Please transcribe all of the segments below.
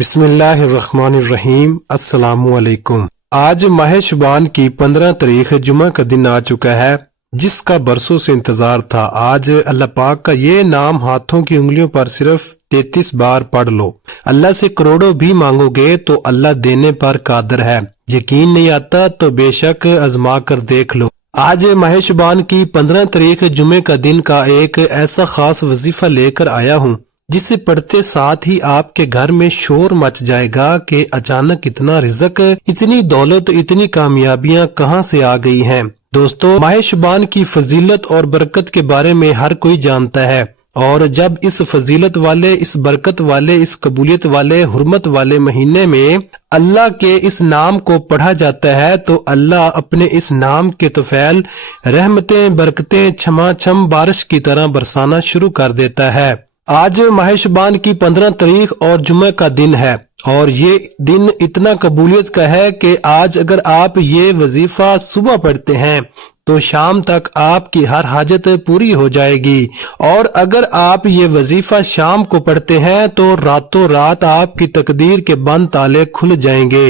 بسم اللہ الرحمن الرحیم۔ السلام علیکم۔ آج ماہ شعبان کی 15 تاریخ جمعہ کا دن آ چکا ہے، جس کا برسوں سے انتظار تھا۔ آج اللہ پاک کا یہ نام ہاتھوں کی انگلیوں پر صرف 33 بار پڑھ لو۔ اللہ سے کروڑوں بھی مانگو گے تو اللہ دینے پر قادر ہے۔ یقین نہیں آتا تو بے شک آزما کر دیکھ لو۔ آج ماہ شعبان کی 15 تاریخ جمعے کا دن کا ایک ایسا خاص وظیفہ لے کر آیا ہوں جسے پڑھتے ساتھ ہی آپ کے گھر میں شور مچ جائے گا کہ اچانک اتنا رزق، اتنی دولت، اتنی کامیابیاں کہاں سے آ گئی ہیں۔ دوستو، ماہ شعبان کی فضیلت اور برکت کے بارے میں ہر کوئی جانتا ہے، اور جب اس فضیلت والے، اس برکت والے، اس قبولیت والے، حرمت والے مہینے میں اللہ کے اس نام کو پڑھا جاتا ہے تو اللہ اپنے اس نام کے طفیل رحمتیں، برکتیں چھما چھم بارش کی طرح برسانا شروع کر دیتا ہے۔ آج ماہ شعبان کی 15 تاریخ اور جمعہ کا دن ہے، اور یہ دن اتنا قبولیت کا ہے کہ آج اگر آپ یہ وظیفہ صبح پڑھتے ہیں تو شام تک آپ کی ہر حاجت پوری ہو جائے گی، اور اگر آپ یہ وظیفہ شام کو پڑھتے ہیں تو راتوں رات آپ کی تقدیر کے بند تالے کھل جائیں گے۔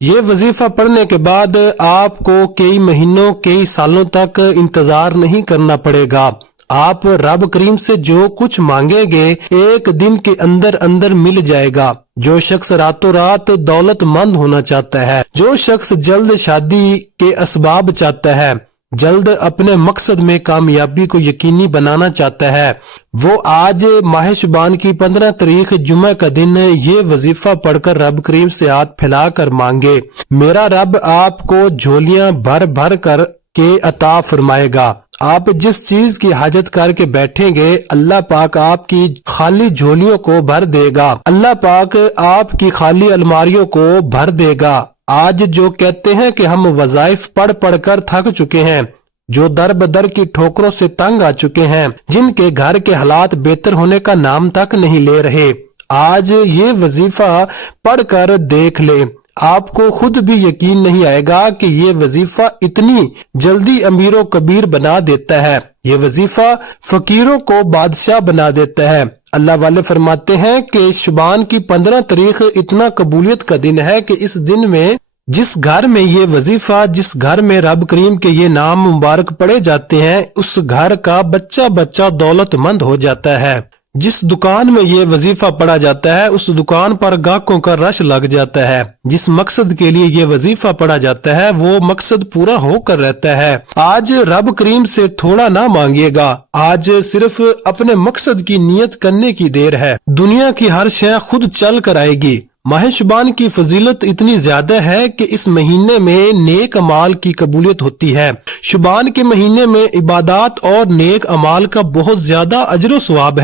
یہ وظیفہ پڑھنے کے بعد آپ کو کئی مہینوں، کئی سالوں تک انتظار نہیں کرنا پڑے گا۔ آپ رب کریم سے جو کچھ مانگیں گے ایک دن کے اندر اندر مل جائے گا۔ جو شخص راتوں رات دولت مند ہونا چاہتا ہے، جو شخص جلد شادی کے اسباب چاہتا ہے، جلد اپنے مقصد میں کامیابی کو یقینی بنانا چاہتا ہے، وہ آج ماہ شعبان کی 15 تاریخ جمعہ کا دن یہ وظیفہ پڑھ کر رب کریم سے ہاتھ پھیلا کر مانگے۔ میرا رب آپ کو جھولیاں بھر بھر کر کے عطا فرمائے گا۔ آپ جس چیز کی حاجت کر کے بیٹھیں گے اللہ پاک آپ کی خالی جھولیوں کو بھر دے گا، اللہ پاک آپ کی خالی الماریوں کو بھر دے گا۔ آج جو کہتے ہیں کہ ہم وظائف پڑھ پڑھ کر تھک چکے ہیں، جو در بدر کی ٹھوکروں سے تنگ آ چکے ہیں، جن کے گھر کے حالات بہتر ہونے کا نام تک نہیں لے رہے، آج یہ وظیفہ پڑھ کر دیکھ لے۔ آپ کو خود بھی یقین نہیں آئے گا کہ یہ وظیفہ اتنی جلدی امیر و کبیر بنا دیتا ہے، یہ وظیفہ فقیروں کو بادشاہ بنا دیتا ہے۔ اللہ والے فرماتے ہیں کہ شعبان کی 15 تاریخ اتنا قبولیت کا دن ہے کہ اس دن میں جس گھر میں یہ وظیفہ، جس گھر میں رب کریم کے یہ نام مبارک پڑے جاتے ہیں، اس گھر کا بچہ بچہ دولت مند ہو جاتا ہے۔ جس دکان میں یہ وظیفہ پڑھا جاتا ہے اس دکان پر گاہکوں کا رش لگ جاتا ہے۔ جس مقصد کے لیے یہ وظیفہ پڑھا جاتا ہے وہ مقصد پورا ہو کر رہتا ہے۔ آج رب کریم سے تھوڑا نہ مانگیے گا، آج صرف اپنے مقصد کی نیت کرنے کی دیر ہے۔ دنیا کی ہر شے خود چل کر آئے گی۔ ماہ شعبان کی فضیلت اتنی زیادہ ہے کہ اس مہینے میں نیک اعمال کی قبولیت ہوتی ہے۔ شعبان کے مہینے میں عبادات اور نیک اعمال کا بہت زیادہ اجر و ثواب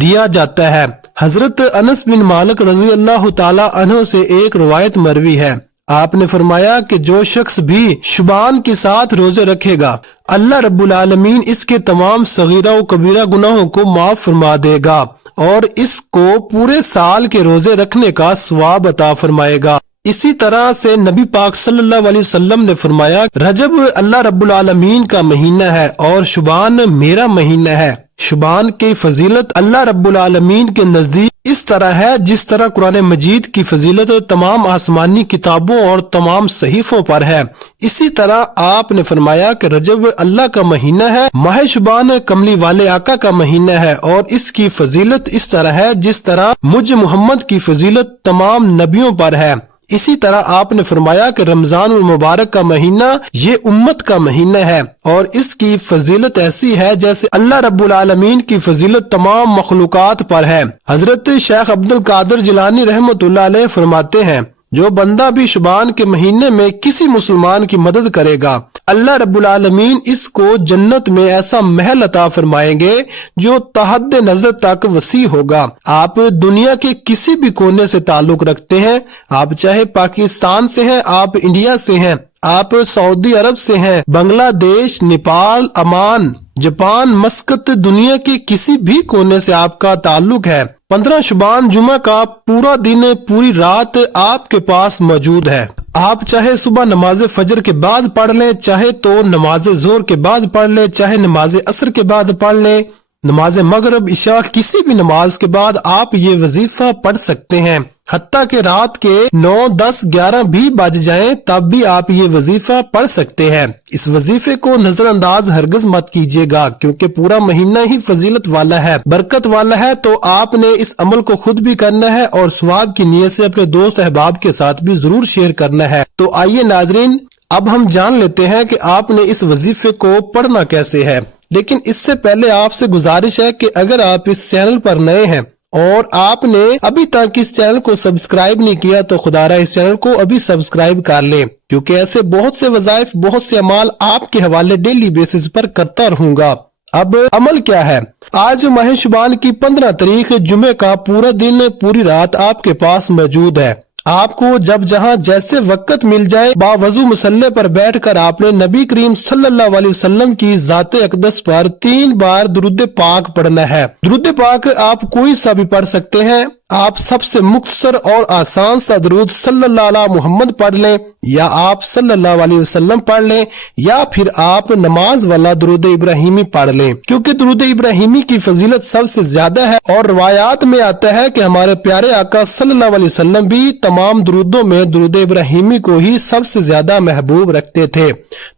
دیا جاتا ہے۔ حضرت انس بن مالک رضی اللہ تعالی عنہ سے ایک روایت مروی ہے، آپ نے فرمایا کہ جو شخص بھی شعبان کے ساتھ روزے رکھے گا اللہ رب العالمین اس کے تمام صغیرہ و کبیرہ گناہوں کو معاف فرما دے گا اور اس کو پورے سال کے روزے رکھنے کا ثواب عطا فرمائے گا۔ اسی طرح سے نبی پاک صلی اللہ علیہ وسلم نے فرمایا، رجب اللہ رب العالمین کا مہینہ ہے اور شعبان میرا مہینہ ہے۔ شعبان کی فضیلت اللہ رب العالمین کے نزدیک اس طرح ہے جس طرح قرآن مجید کی فضیلت تمام آسمانی کتابوں اور تمام صحیفوں پر ہے، اسی طرح آپ نے فرمایا کہ رجب اللہ کا مہینہ ہے، ماہ شعبان کملی والے آقا کا مہینہ ہے، اور اس کی فضیلت اس طرح ہے جس طرح مجھ محمد کی فضیلت تمام نبیوں پر ہے۔ اسی طرح آپ نے فرمایا کہ رمضان المبارک کا مہینہ یہ امت کا مہینہ ہے، اور اس کی فضیلت ایسی ہے جیسے اللہ رب العالمین کی فضیلت تمام مخلوقات پر ہے۔ حضرت شیخ عبد القادر جیلانی رحمۃ اللہ علیہ فرماتے ہیں، جو بندہ بھی شعبان کے مہینے میں کسی مسلمان کی مدد کرے گا اللہ رب العالمین اس کو جنت میں ایسا محل عطا فرمائیں گے جو تحد نظر تک وسیع ہوگا۔ آپ دنیا کے کسی بھی کونے سے تعلق رکھتے ہیں، آپ چاہے پاکستان سے ہیں، آپ انڈیا سے ہیں، آپ سعودی عرب سے ہیں، بنگلہ دیش، نیپال، عمان، جاپان، مسقط، دنیا کے کسی بھی کونے سے آپ کا تعلق ہے، 15 شعبان جمعہ کا پورا دن، پوری رات آپ کے پاس موجود ہے۔ آپ چاہے صبح نماز فجر کے بعد پڑھ لیں، چاہے تو نماز ظہر کے بعد پڑھ لیں، چاہے نماز عصر کے بعد پڑھ لیں، نماز مغرب عشاء کسی بھی نماز کے بعد آپ یہ وظیفہ پڑھ سکتے ہیں، حتیٰ کہ رات کے 9، 10، 11 بھی بج جائیں تب بھی آپ یہ وظیفہ پڑھ سکتے ہیں۔ اس وظیفے کو نظر انداز ہرگز مت کیجیے گا، کیونکہ پورا مہینہ ہی فضیلت والا ہے، برکت والا ہے، تو آپ نے اس عمل کو خود بھی کرنا ہے اور ثواب کی نیت سے اپنے دوست احباب کے ساتھ بھی ضرور شیئر کرنا ہے۔ تو آئیے ناظرین، اب ہم جان لیتے ہیں کہ آپ نے اس وظیفے کو پڑھنا کیسے ہے۔ لیکن اس سے پہلے آپ سے گزارش ہے کہ اگر آپ اس چینل پر نئے ہیں اور آپ نے ابھی تک اس چینل کو سبسکرائب نہیں کیا تو خدا را اس چینل کو ابھی سبسکرائب کر لیں، کیونکہ ایسے بہت سے وظائف، بہت سے اعمال آپ کے حوالے ڈیلی بیسس پر کرتا رہوں گا۔ اب عمل کیا ہے؟ آج ماہ شعبان کی 15 تاریخ جمعے کا پورا دن، پوری رات آپ کے پاس موجود ہے۔ آپ کو جب جہاں جیسے وقت مل جائے، باوضو مصلی پر بیٹھ کر آپ نے نبی کریم صلی اللہ علیہ وسلم کی ذات اقدس پر 3 بار درود پاک پڑھنا ہے۔ درود پاک آپ کوئی سا بھی پڑھ سکتے ہیں، آپ سب سے مختصر اور آسان سا درود صلی اللہ علیہ محمد پڑھ لیں، یا آپ صلی اللہ علیہ وسلم پڑھ لیں، یا پھر آپ نماز والا درود ابراہیمی پڑھ لیں، کیونکہ درود ابراہیمی کی فضیلت سب سے زیادہ ہے، اور روایات میں آتا ہے کہ ہمارے پیارے آقا صلی اللہ علیہ وسلم بھی تمام درودوں میں درود ابراہیمی کو ہی سب سے زیادہ محبوب رکھتے تھے۔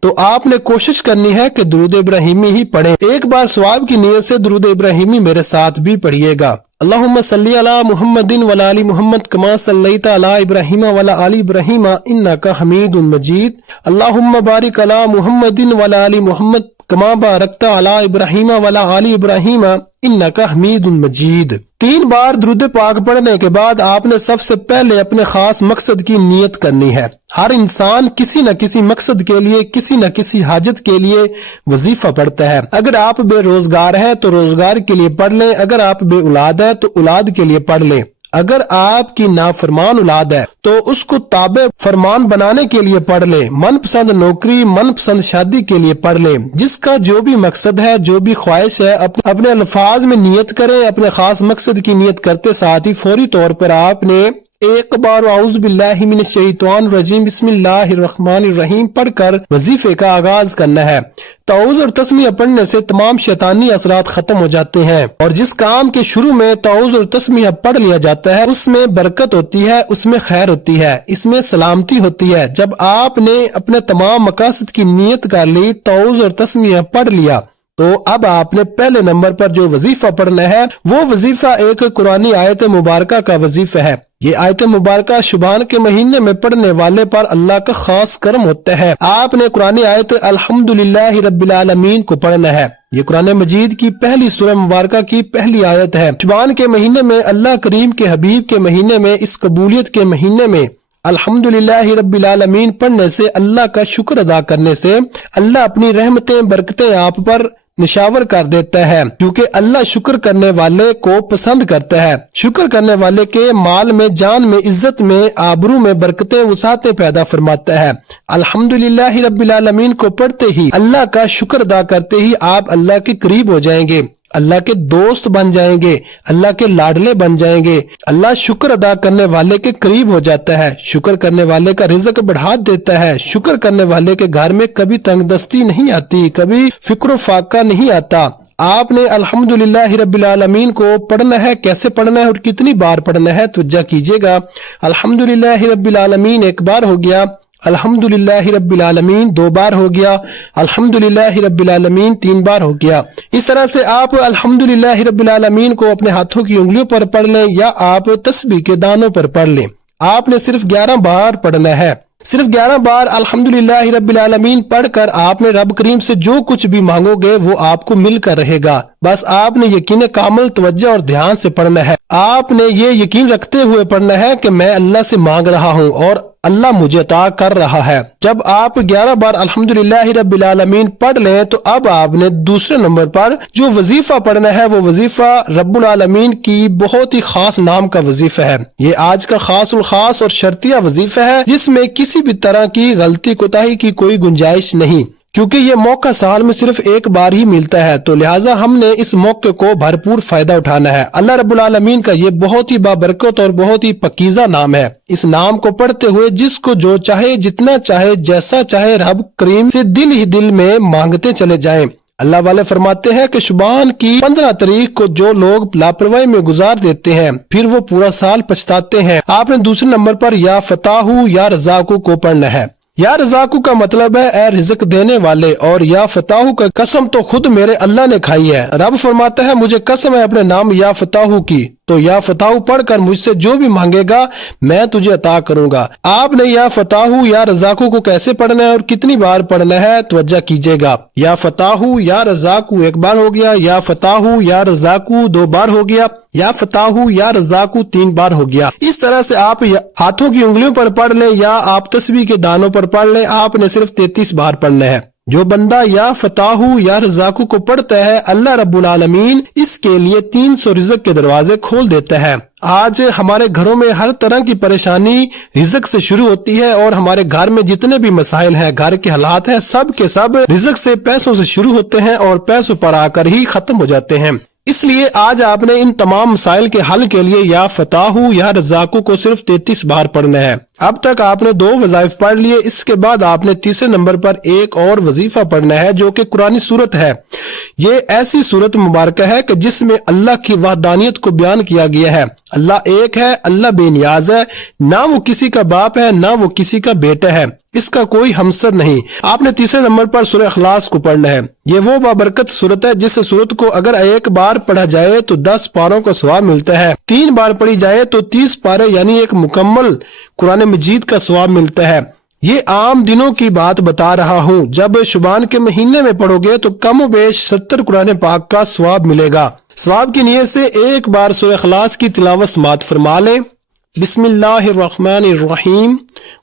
تو آپ نے کوشش کرنی ہے کہ درود ابراہیمی ہی پڑھیں۔ ایک بار ثواب کی نیت سے درود ابراہیمی میرے ساتھ بھی پڑھیے گا۔ اللہم صلی علی محمد وعلی آل محمد کما صلیت علی ابراہیم وعلی آل ابراہیم انک حمید مجید۔ اللہم بارک علی محمد وعلی آل محمد کما بارکت علی ابراہیم وعلی آل ابراہیم انک حمید مجید۔ 3 بار درود پاک پڑھنے کے بعد آپ نے سب سے پہلے اپنے خاص مقصد کی نیت کرنی ہے۔ ہر انسان کسی نہ کسی مقصد کے لیے، کسی نہ کسی حاجت کے لیے وظیفہ پڑھتا ہے۔ اگر آپ بے روزگار ہیں تو روزگار کے لیے پڑھ لیں، اگر آپ بے اولاد ہیں تو اولاد کے لیے پڑھ لیں، اگر آپ کی نافرمان اولاد ہے تو اس کو تابع فرمان بنانے کے لیے پڑھ لیں، من پسند نوکری، من پسند شادی کے لیے پڑھ لیں۔ جس کا جو بھی مقصد ہے، جو بھی خواہش ہے، اپنے الفاظ میں نیت کریں۔ اپنے خاص مقصد کی نیت کرتے ساتھ ہی فوری طور پر آپ نے ایک بار اعوذ باللہ من الشیطان الرجیم بسم اللہ الرحمن الرحیم پڑھ کر وظیفے کا آغاز کرنا ہے۔ تعوذ اور تسمیہ پڑھنے سے تمام شیطانی اثرات ختم ہو جاتے ہیں، اور جس کام کے شروع میں تعوذ اور تسمیہ پڑھ لیا جاتا ہے اس میں برکت ہوتی ہے، اس میں خیر ہوتی ہے، اس میں سلامتی ہوتی ہے۔ جب آپ نے اپنے تمام مقاصد کی نیت کر لی، تعوذ اور تسمیہ پڑھ لیا، تو اب آپ نے پہلے نمبر پر جو وظیفہ پڑھنا ہے وہ وظیفہ ایک قرآنی آیت مبارکہ کا وظیفہ ہے۔ یہ آیت مبارکہ شعبان کے مہینے میں پڑھنے والے پر اللہ کا خاص کرم ہوتا ہے۔ آپ نے قرآنی آیت الحمدللہ رب العالمین کو پڑھنا ہے۔ یہ قرآن مجید کی پہلی سورہ مبارکہ کی پہلی آیت ہے۔ شعبان کے مہینے میں، اللہ کریم کے حبیب کے مہینے میں، اس قبولیت کے مہینے میں الحمدللہ رب العالمین پڑھنے سے، اللہ کا شکر ادا کرنے سے اللہ اپنی رحمتیں، برکتیں آپ پر نشاور کر دیتا ہے، کیونکہ اللہ شکر کرنے والے کو پسند کرتا ہے۔ شکر کرنے والے کے مال میں، جان میں، عزت میں، آبرو میں برکتیں، وسعتیں پیدا فرماتا ہے۔ الحمدللہ رب العالمین کو پڑھتے ہی، اللہ کا شکر ادا کرتے ہی آپ اللہ کے قریب ہو جائیں گے، اللہ کے دوست بن جائیں گے، اللہ کے لاڈلے بن جائیں گے۔ اللہ شکر ادا کرنے والے کے قریب ہو جاتا ہے، شکر کرنے والے کا رزق بڑھا دیتا ہے، شکر کرنے والے کے گھر میں کبھی تنگ دستی نہیں آتی، کبھی فکر و فاقہ نہیں آتا۔ آپ نے الحمدللہ رب العالمین کو پڑھنا ہے۔ کیسے پڑھنا ہے اور کتنی بار پڑھنا ہے؟ توجہ کیجیے گا۔ الحمدللہ رب العالمین 1 بار ہو گیا، الحمدللہ رب العالمین 2 بار ہو گیا، الحمدللہ رب العالمین 3 بار ہو گیا۔ اس طرح سے آپ الحمدللہ رب العالمین کو اپنے ہاتھوں کی انگلیوں پر پڑھ لیں، یا آپ تسبیح کے دانوں پر پڑھ لیں۔ آپ نے صرف 11 بار پڑھنا ہے۔ صرف 11 بار الحمدللہ رب العالمین پڑھ کر آپ نے رب کریم سے جو کچھ بھی مانگو گے وہ آپ کو مل کر رہے گا۔ بس آپ نے یقین کامل، توجہ اور دھیان سے پڑھنا ہے۔ آپ نے یہ یقین رکھتے ہوئے پڑھنا ہے کہ میں اللہ سے مانگ رہا ہوں اور اللہ مجھے عطا کر رہا ہے۔ جب آپ 11 بار الحمدللہ رب العالمین پڑھ لیں تو اب آپ نے دوسرے نمبر پر جو وظیفہ پڑھنا ہے وہ وظیفہ رب العالمین کی بہت ہی خاص نام کا وظیفہ ہے۔ یہ آج کا خاص الخاص اور شرطیہ وظیفہ ہے، جس میں کسی بھی طرح کی غلطی کوتاہی کی کوئی گنجائش نہیں، کیونکہ یہ موقع سال میں صرف 1 بار ہی ملتا ہے، تو لہٰذا ہم نے اس موقع کو بھرپور فائدہ اٹھانا ہے۔ اللہ رب العالمین کا یہ بہت ہی بابرکت اور بہت ہی پاکیزہ نام ہے۔ اس نام کو پڑھتے ہوئے جس کو جو چاہے، جتنا چاہے، جیسا چاہے، رب کریم سے دل ہی دل میں مانگتے چلے جائیں۔ اللہ والے فرماتے ہیں کہ شعبان کی 15 تاریخ کو جو لوگ لاپرواہی میں گزار دیتے ہیں پھر وہ پورا سال پچھتاتے ہیں۔ آپ نے دوسرے نمبر پر یا فتاحو یا رزاقو کو پڑھنا ہے۔ یا رزاقو کا مطلب ہے اے رزق دینے والے، اور یا فتاحو کا قسم تو خود میرے اللہ نے کھائی ہے۔ رب فرماتا ہے مجھے قسم ہے اپنے نام یا فتاحو کی، تو یا فتاحو پڑھ کر مجھ سے جو بھی مانگے گا میں تجھے عطا کروں گا۔ آپ نے یا فتاحو یا رزاقو کو کیسے پڑھنا ہے اور کتنی بار پڑھنا ہے توجہ کیجیے گا۔ یا فتاحو یا رزاقو ایک بار ہو گیا، یا فتاحو یا رزاقو 2 بار ہو گیا، یا فتاحو یا رزاقو 3 بار ہو گیا۔ اس طرح سے آپ ہاتھوں کی انگلیوں پر پڑھ لیں یا آپ تسبیح کے دانوں پر پڑھ لیں، آپ نے صرف 33 بار پڑھنا ہے۔ جو بندہ یا فتاحو یا رزاقو کو پڑھتا ہے اللہ رب العالمین اس کے لیے 300 رزق کے دروازے کھول دیتا ہے۔ آج ہمارے گھروں میں ہر طرح کی پریشانی رزق سے شروع ہوتی ہے، اور ہمارے گھر میں جتنے بھی مسائل ہیں، گھر کے حالات ہیں، سب کے سب رزق سے، پیسوں سے شروع ہوتے ہیں اور پیسوں پر آ کر ہی ختم ہو جاتے ہیں۔ اس لیے آج آپ نے ان تمام مسائل کے حل کے لیے یا فتاحو یا رزاقو کو صرف 33 بار پڑھنا ہے۔ اب تک آپ نے 2 وظائف پڑھ لیے، اس کے بعد آپ نے تیسرے نمبر پر ایک اور وظیفہ پڑھنا ہے جو کہ قرآنی سورت ہے۔ یہ ایسی سورت مبارکہ ہے کہ جس میں اللہ کی وحدانیت کو بیان کیا گیا ہے۔ اللہ ایک ہے، اللہ بے نیاز ہے، نہ وہ کسی کا باپ ہے نہ وہ کسی کا بیٹا ہے، اس کا کوئی ہمسر نہیں۔ آپ نے تیسرے نمبر پر سورہ اخلاص کو پڑھنا ہے۔ یہ وہ بابرکت سورت ہے جس سورت کو اگر ایک بار پڑھا جائے تو 10 پاروں کا ثواب ملتا ہے، 3 بار پڑھی جائے تو 30 پارے یعنی ایک مکمل قرآن مجید کا ثواب ملتا ہے۔ یہ عام دنوں کی بات بتا رہا ہوں، جب شعبان کے مہینے میں پڑھو گے تو کم و بیش 70 قرآن پاک کا ثواب ملے گا۔ ثواب کی نیت سے ایک بار سورہ اخلاص کی تلاوت سماعت فرما لیں۔ بسم اللہ الرحمن الرحیم،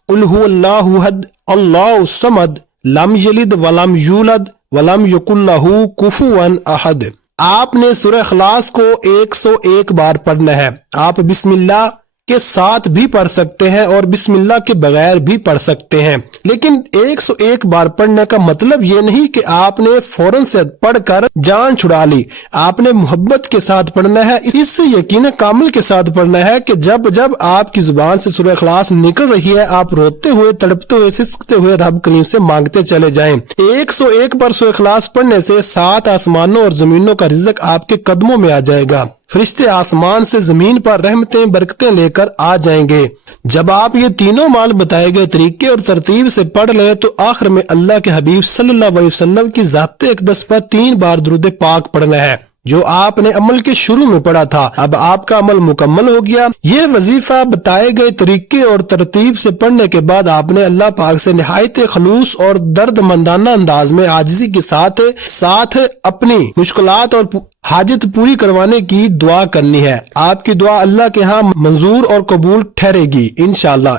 قل هو اللہ احد اللہ الصمد لم یلد ولم یولد ولم یکن لہ کفوا احد۔ آپ نے سورہ اخلاص کو 101 بار پڑھنا ہے۔ آپ بسم اللہ کے ساتھ بھی پڑھ سکتے ہیں اور بسم اللہ کے بغیر بھی پڑھ سکتے ہیں، لیکن 101 بار پڑھنے کا مطلب یہ نہیں کہ آپ نے فوراً سے پڑھ کر جان چھڑا لی۔ آپ نے محبت کے ساتھ پڑھنا ہے، اس سے یقین کامل کے ساتھ پڑھنا ہے کہ جب جب آپ کی زبان سے سورہ اخلاص نکل رہی ہے آپ روتے ہوئے، تڑپتے ہوئے، سسکتے ہوئے رب کریم سے مانگتے چلے جائیں۔ 101 بار سورہ اخلاص پڑھنے سے 7 آسمانوں اور زمینوں کا رزق آپ کے قدموں میں آ جائے گا۔ فرشتے آسمان سے زمین پر رحمتیں برکتیں لے کر آ جائیں گے۔ جب آپ یہ تینوں مال بتائے گئے طریقے اور ترتیب سے پڑھ لیں تو آخر میں اللہ کے حبیب صلی اللہ علیہ وسلم کی ذات اقدس پر 3 بار درود پاک پڑھنا ہے جو آپ نے عمل کے شروع میں پڑھا تھا۔ اب آپ کا عمل مکمل ہو گیا۔ یہ وظیفہ بتائے گئے طریقے اور ترتیب سے پڑھنے کے بعد آپ نے اللہ پاک سے نہایت خلوص اور درد مندانہ انداز میں عاجزی کے ساتھ اپنی مشکلات اور حاجت پوری کروانے کی دعا کرنی ہے۔ آپ کی دعا اللہ کے ہاں منظور اور قبول ٹھہرے گی انشاءاللہ۔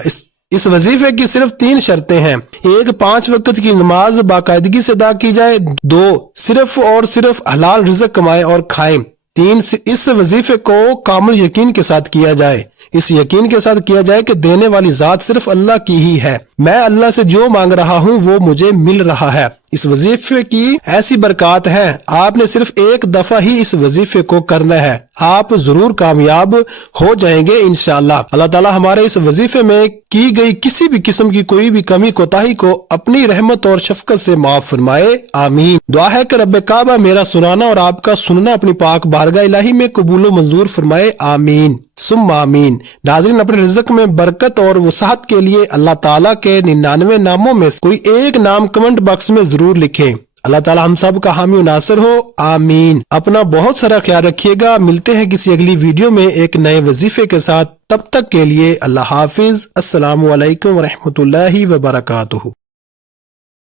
اس وظیفے کی صرف 3 شرطیں ہیں۔ 1 5 وقت کی نماز باقاعدگی سے ادا کی جائے۔ 2 صرف اور صرف حلال رزق کمائے اور کھائیں۔ 3 اس وظیفے کو کامل یقین کے ساتھ کیا جائے۔ اس یقین کے ساتھ کیا جائے کہ دینے والی ذات صرف اللہ کی ہی ہے، میں اللہ سے جو مانگ رہا ہوں وہ مجھے مل رہا ہے۔ اس وظیفے کی ایسی برکات ہیں، آپ نے صرف 1 دفعہ ہی اس وظیفے کو کرنا ہے، آپ ضرور کامیاب ہو جائیں گے انشاءاللہ۔ اللہ تعالی ہمارے اس وظیفے میں کی گئی کسی بھی قسم کی کوئی بھی کمی کوتاہی کو اپنی رحمت اور شفقت سے معاف فرمائے، آمین۔ دعا ہے کہ رب کعبہ میرا سنانا اور آپ کا سننا اپنی پاک بارگاہ الہی میں قبول و منظور فرمائے، آمین ثم آمین۔ ناظرین، اپنے رزق میں برکت اور وسعت کے لیے اللہ تعالیٰ کے 99 ناموں میں کوئی ایک نام کمنٹ باکس میں ضرور لکھیں۔ اللہ تعالیٰ ہم سب کا حامی و ناصر ہو، آمین۔ اپنا بہت سارا خیال رکھیے گا، ملتے ہیں کسی اگلی ویڈیو میں ایک نئے وظیفے کے ساتھ، تب تک کے لیے اللہ حافظ، السلام علیکم ورحمۃ اللہ وبرکاتہ۔